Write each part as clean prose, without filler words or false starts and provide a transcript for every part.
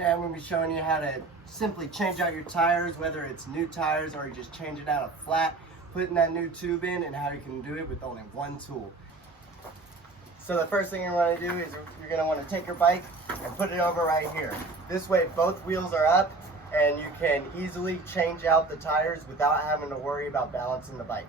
Today I'm going to be showing you how to simply change out your tires, whether it's new tires or you just change it out of flat, putting that new tube in, and how you can do it with only one tool. So the first thing you want to do is you're going to want to take your bike and put it over right here. This way both wheels are up and you can easily change out the tires without having to worry about balancing the bike.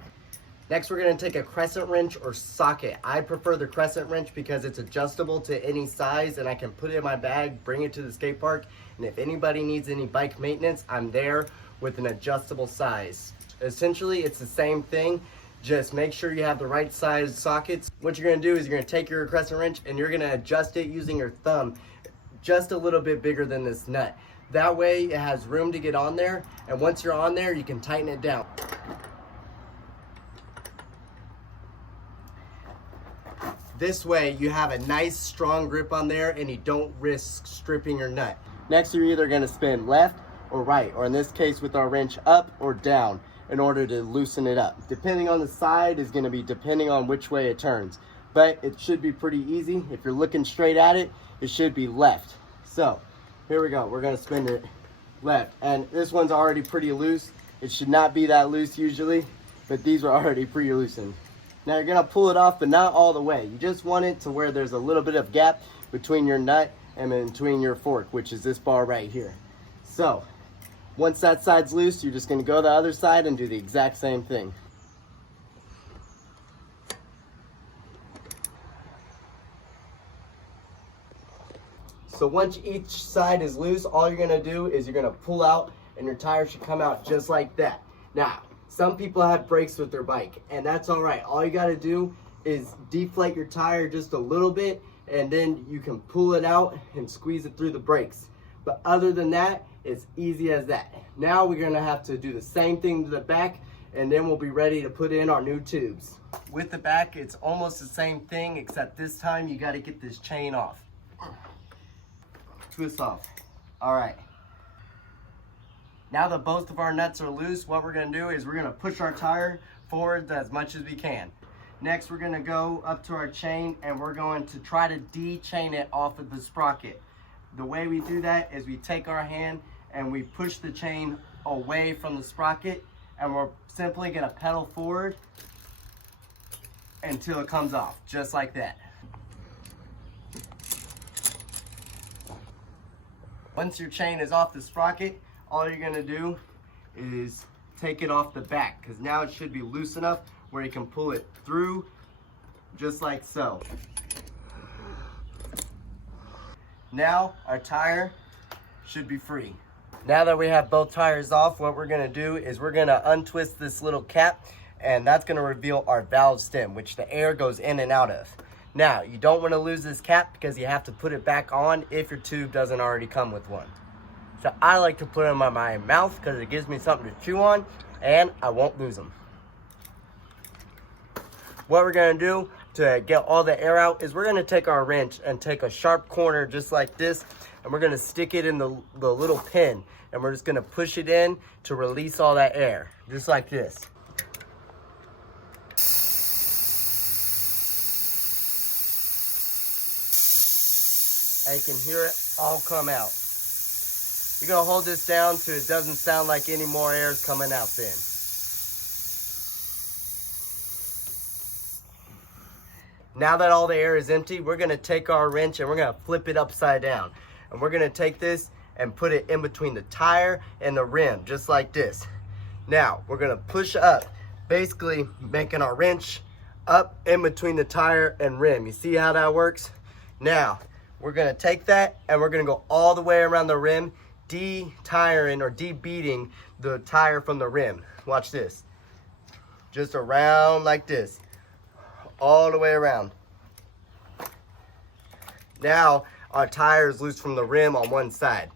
Next, we're going to take a crescent wrench or socket. I prefer the crescent wrench because it's adjustable to any size and I can put it in my bag, bring it to the skate park, and if anybody needs any bike maintenance, I'm there with an adjustable size. Essentially, it's the same thing, just make sure you have the right size sockets. What you're going to do is you're going to take your crescent wrench and you're going to adjust it using your thumb just a little bit bigger than this nut. That way it has room to get on there, and once you're on there, you can tighten it down. This way you have a nice strong grip on there and you don't risk stripping your nut. Next, you're either going to spin left or right, or in this case with our wrench up or down in order to loosen it up. Depending on the side is going to be depending on which way it turns, but it should be pretty easy. If you're looking straight at it, it should be left. So here we go, we're going to spin it left, and this one's already pretty loose. It should not be that loose usually, but these are already pre-loosened. Now you're going to pull it off, but not all the way. You just want it to where there's a little bit of gap between your nut and between your fork, which is this bar right here. So once that side's loose, you're just going to go the other side and do the exact same thing. So once each side is loose, all you're going to do is you're going to pull out and your tire should come out just like that. Now, some people have brakes with their bike, and that's all right. All you got to do is deflate your tire just a little bit, and then you can pull it out and squeeze it through the brakes. But other than that, it's easy as that. Now we're going to have to do the same thing to the back, and then we'll be ready to put in our new tubes. With the back, it's almost the same thing, except this time you got to get this chain off. Twist off. All right. Now that both of our nuts are loose, what we're going to do is we're going to push our tire forward as much as we can. Next, we're going to go up to our chain and we're going to try to de-chain it off of the sprocket. The way we do that is we take our hand and we push the chain away from the sprocket, and we're simply going to pedal forward until it comes off, just like that. Once your chain is off the sprocket, all you're going to do is take it off the back, because now it should be loose enough where you can pull it through just like so. Now our tire should be free. Now that we have both tires off, what we're going to do is we're going to untwist this little cap, and that's going to reveal our valve stem, which the air goes in and out of. Now, you don't want to lose this cap because you have to put it back on if your tube doesn't already come with one. So I like to put them in my mouth because it gives me something to chew on and I won't lose them. What we're going to do to get all the air out is we're going to take our wrench and take a sharp corner just like this, and we're going to stick it in the little pin, and we're just going to push it in to release all that air, just like this. And you can hear it all come out. You're going to hold this down so it doesn't sound like any more air is coming out then. Now that all the air is empty, we're going to take our wrench and we're going to flip it upside down. And we're going to take this and put it in between the tire and the rim, just like this. Now, we're going to push up, basically making our wrench up in between the tire and rim. You see how that works? Now, we're going to take that and we're going to go all the way around the rim, de-tiring or de-beating the tire from the rim. Watch this. Just around like this. All the way around. Now our tire is loose from the rim on one side.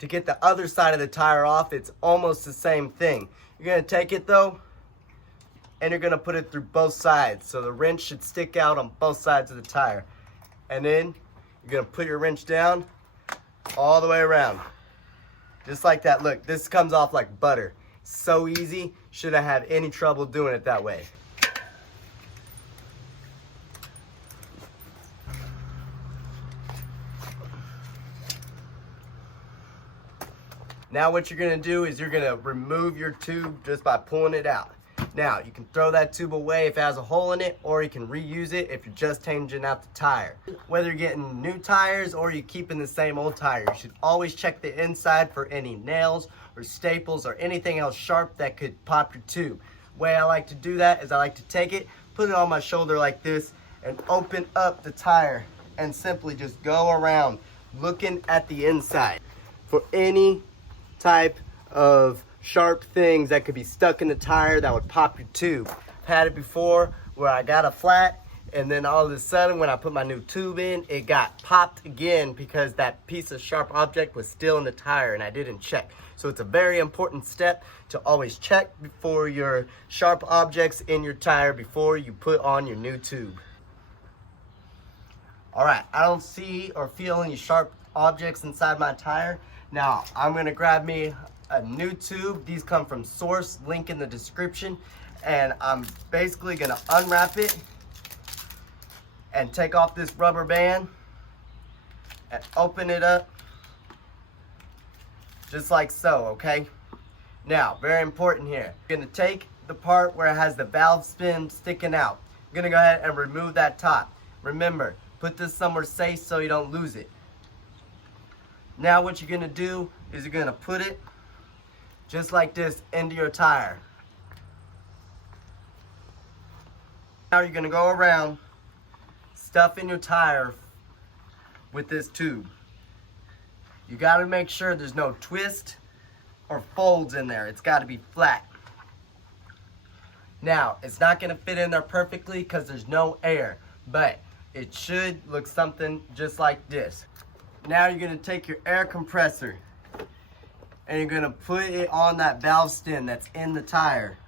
To get the other side of the tire off, it's almost the same thing. You're going to take it though, and you're going to put it through both sides. So the wrench should stick out on both sides of the tire. And then you're going to put your wrench down all the way around. Just like that. Look, this comes off like butter. So easy. Shouldn't have had any trouble doing it that way. Now what you're gonna do is you're gonna remove your tube just by pulling it out. Now, you can throw that tube away if it has a hole in it, or you can reuse it if you're just changing out the tire. Whether you're getting new tires or you're keeping the same old tire, you should always check the inside for any nails or staples or anything else sharp that could pop your tube. The way I like to do that is I like to take it, put it on my shoulder like this, and open up the tire and simply just go around looking at the inside for any type of sharp things that could be stuck in the tire that would pop your tube. I've had it before where I got a flat and then all of a sudden when I put my new tube in, it got popped again because that piece of sharp object was still in the tire and I didn't check. So it's a very important step to always check for your sharp objects in your tire before you put on your new tube. All right, I don't see or feel any sharp objects inside my tire. Now, I'm gonna grab me a new tube. These come from Source, link in the description. And I'm basically gonna unwrap it and take off this rubber band and open it up just like so, okay? Now, very important here. You're gonna take the part where it has the valve spin sticking out. I'm gonna go ahead and remove that top. Remember, put this somewhere safe so you don't lose it. Now what you're gonna do is you're gonna put it just like this into your tire. Now you're gonna go around stuffing your tire with this tube. You gotta make sure there's no twist or folds in there. It's gotta be flat. Now, it's not gonna fit in there perfectly because there's no air, but it should look something just like this. Now you're gonna take your air compressor and you're gonna put it on that valve stem that's in the tire.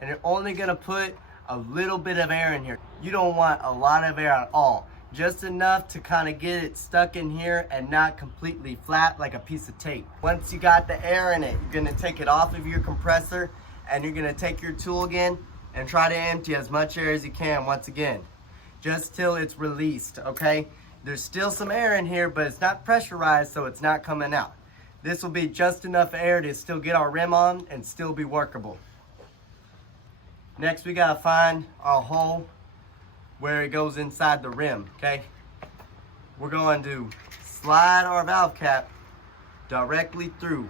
And you're only gonna put a little bit of air in here. You don't want a lot of air at all. Just enough to kind of get it stuck in here and not completely flat like a piece of tape. Once you got the air in it, you're gonna take it off of your compressor and you're gonna take your tool again and try to empty as much air as you can once again. Just till it's released, okay? There's still some air in here, but it's not pressurized, so it's not coming out. This will be just enough air to still get our rim on and still be workable. Next, we gotta find our hole where it goes inside the rim, okay? We're going to slide our valve cap directly through.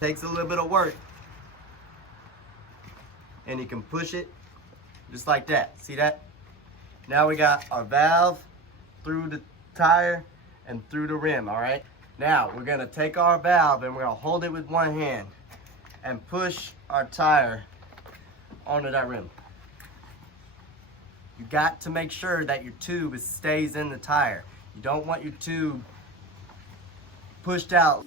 Takes a little bit of work. And you can push it just like that. See that? Now we got our valve through the tire and through the rim, all right? Now we're gonna take our valve and we're gonna hold it with one hand and push our tire onto that rim. You got to make sure that your tube stays in the tire. You don't want your tube pushed out.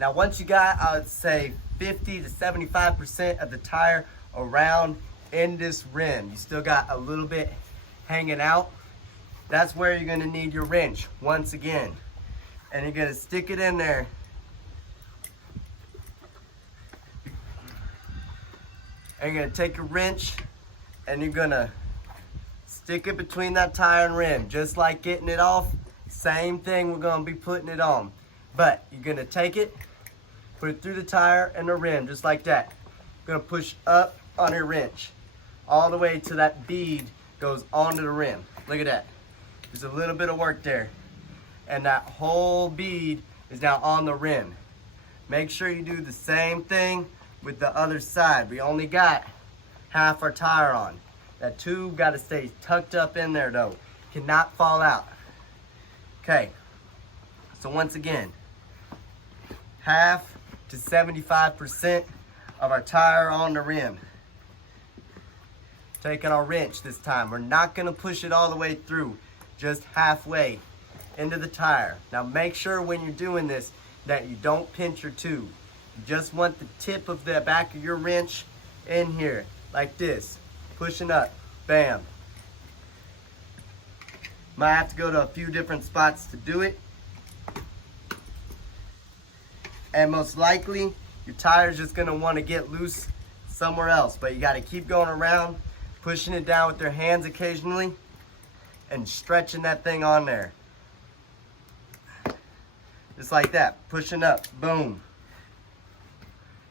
Now once you got, I would say 50 to 75% of the tire around in this rim, you still got a little bit hanging out. That's where you're gonna need your wrench once again. And you're gonna stick it in there. And you're gonna take your wrench and you're gonna stick it between that tire and rim. Just like getting it off, same thing we're gonna be putting it on. But you're gonna take it, put it through the tire and the rim, just like that. You're gonna push up on your wrench, all the way to that bead goes onto the rim. Look at that. There's a little bit of work there. And that whole bead is now on the rim. Make sure you do the same thing with the other side. We only got half our tire on. That tube got to stay tucked up in there though. Cannot fall out. Okay, so once again, half to 75% of our tire on the rim. Taking our wrench this time. We're not gonna push it all the way through, just halfway into the tire. Now make sure when you're doing this that you don't pinch your tube. You just want the tip of the back of your wrench in here, like this, pushing up, bam. Might have to go to a few different spots to do it. And most likely, your tire's just gonna wanna get loose somewhere else, but you gotta keep going around pushing it down with their hands occasionally and stretching that thing on there. Just like that, pushing up, boom.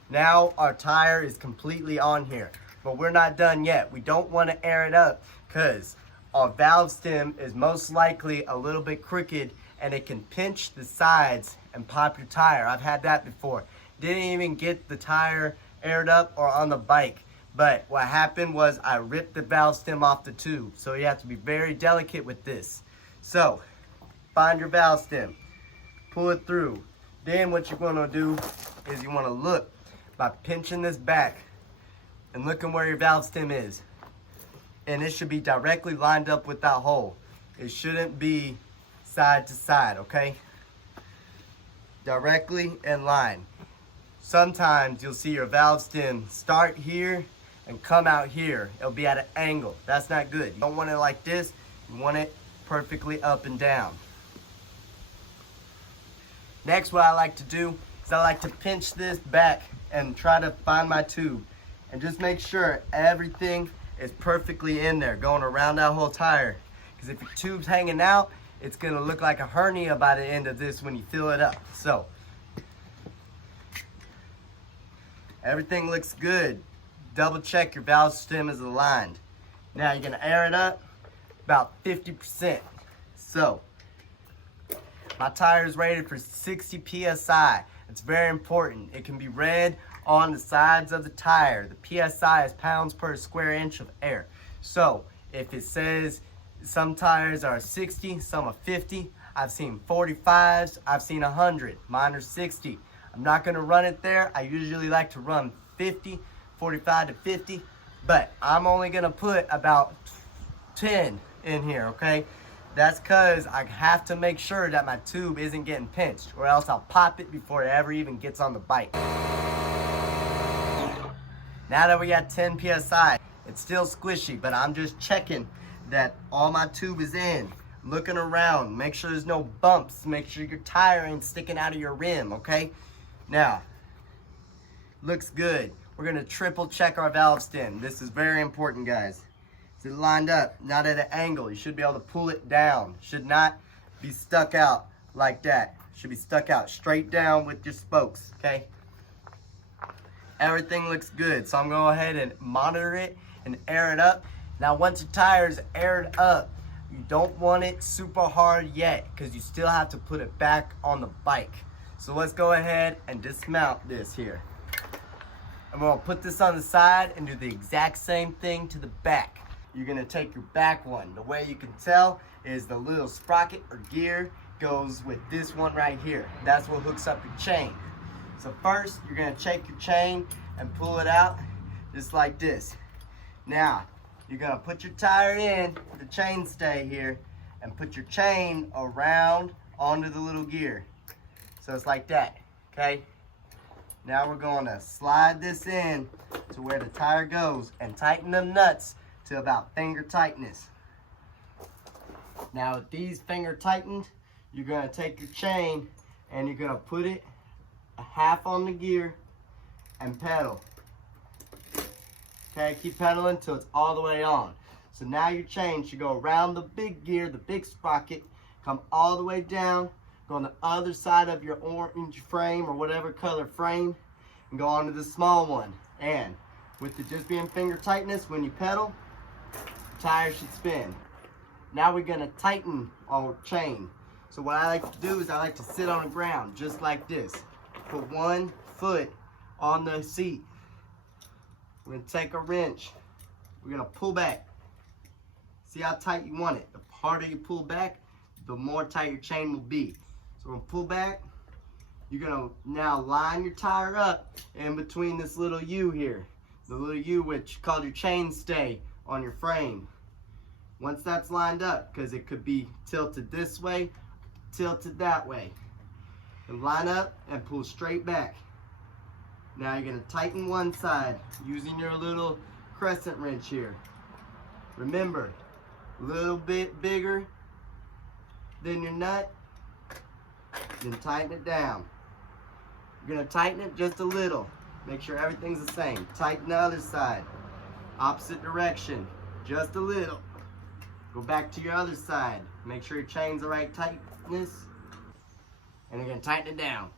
Now our tire is completely on here, but we're not done yet. We don't want to air it up because our valve stem is most likely a little bit crooked and it can pinch the sides and pop your tire. I've had that before. Didn't even get the tire aired up or on the bike, but what happened was I ripped the valve stem off the tube. So you have to be very delicate with this. So find your valve stem, pull it through. Then what you're gonna do is you wanna look by pinching this back and looking where your valve stem is. And it should be directly lined up with that hole. It shouldn't be side to side, okay? Directly in line. Sometimes you'll see your valve stem start here and come out here. It'll be at an angle. That's not good. You don't want it like this. You want it perfectly up and down. Next, what I like to do is I like to pinch this back and try to find my tube and just make sure everything is perfectly in there going around that whole tire, because if your tube's hanging out, it's gonna look like a hernia by the end of this when you fill it up. So everything looks good. Double check your valve stem is aligned. Now you're gonna air it up about 50%. So my tire is rated for 60 PSI. It's very important. It can be read on the sides of the tire. The PSI is pounds per square inch of air. So if it says some tires are 60, some are 50, I've seen 45s, I've seen 100, mine are 60. I'm not gonna run it there. I usually like to run 50, 45 to 50, but I'm only gonna put about 10 in here, okay? That's because I have to make sure that my tube isn't getting pinched, or else I'll pop it before it ever even gets on the bike. Now that we got 10 PSI, it's still squishy, but I'm just checking that all my tube is in. Looking around, make sure there's no bumps, make sure your tire ain't sticking out of your rim, okay? Now, looks good. We're gonna triple check our valve stem. This is very important, guys. Is it lined up? Not at an angle. You should be able to pull it down. Should not be stuck out like that. Should be stuck out straight down with your spokes, okay? Everything looks good, so I'm going to go ahead and monitor it and air it up. Now, once your tire is aired up, you don't want it super hard yet because you still have to put it back on the bike. So let's go ahead and dismount this here. I'm going to put this on the side and do the exact same thing to the back. You're gonna take your back one. The way you can tell is the little sprocket or gear goes with this one right here. That's what hooks up your chain. So first, you're gonna take your chain and pull it out just like this. Now, you're gonna put your tire in the chain stay here and put your chain around onto the little gear. So it's like that, okay? Now we're gonna slide this in to where the tire goes and tighten them nuts to about finger tightness. Now with these finger tightened, you're gonna take your chain and you're gonna put it a half on the gear and pedal. Okay, keep pedaling until it's all the way on. So now your chain should go around the big gear, the big sprocket, come all the way down, go on the other side of your orange frame or whatever color frame, and go on to the small one. And with it just being finger tightness, when you pedal, tire should spin. Now we're gonna tighten our chain. So what I like to do is I like to sit on the ground just like this. Put one foot on the seat. We're gonna take a wrench. We're gonna pull back. See how tight you want it. The harder you pull back, the more tight your chain will be. So we're gonna pull back. You're gonna now line your tire up in between this little U here. The little U which you call your chain stay on your frame. Once that's lined up, because it could be tilted this way, tilted that way. And line up and pull straight back. Now you're gonna tighten one side using your little crescent wrench here. Remember, a little bit bigger than your nut, then tighten it down. You're gonna tighten it just a little. Make sure everything's the same. Tighten the other side. Opposite direction. just a little. Go back to your other side. Make sure your chain's the right tightness. And you're gonna tighten it down.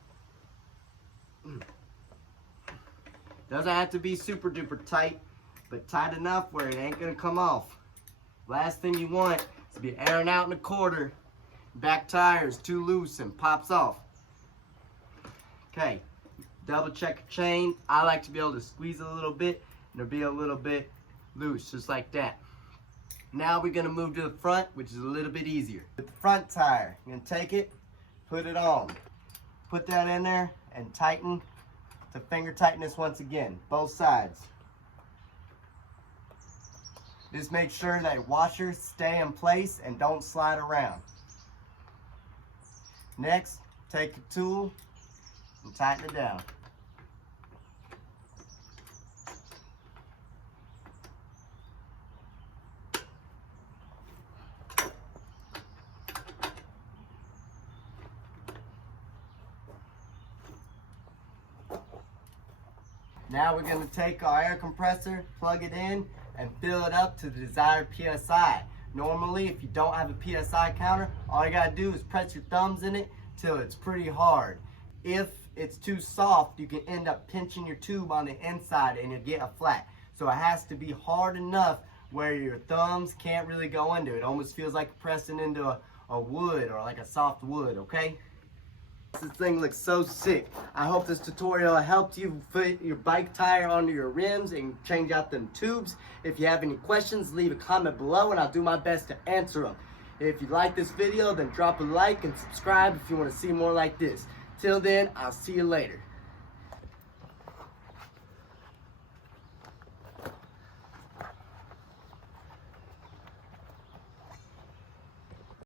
Doesn't have to be super duper tight, but tight enough where it ain't gonna come off. Last thing you want is to be airing out in the quarter. Back tire's too loose and pops off. Okay, double check your chain. I like to be able to squeeze it a little bit and it'll be a little bit loose, just like that. Now we're gonna move to the front, which is a little bit easier. With the front tire, you're gonna take it, put it on. Put that in there and tighten to finger tightness once again, both sides. Just make sure that your washers stay in place and don't slide around. Next, take your tool and tighten it down. Now we're going to take our air compressor, plug it in, and fill it up to the desired PSI. Normally, if you don't have a PSI counter, all you got to do is press your thumbs in it till it's pretty hard. If it's too soft, you can end up pinching your tube on the inside and you'll get a flat. So it has to be hard enough where your thumbs can't really go into it. It almost feels like pressing into a wood or like a soft wood, okay? This thing looks so sick. I hope this tutorial helped you fit your bike tire onto your rims and change out them tubes. If you have any questions, leave a comment below and I'll do my best to answer them. If you like this video, then drop a like and subscribe if you want to see more like this. Till then, I'll see you later.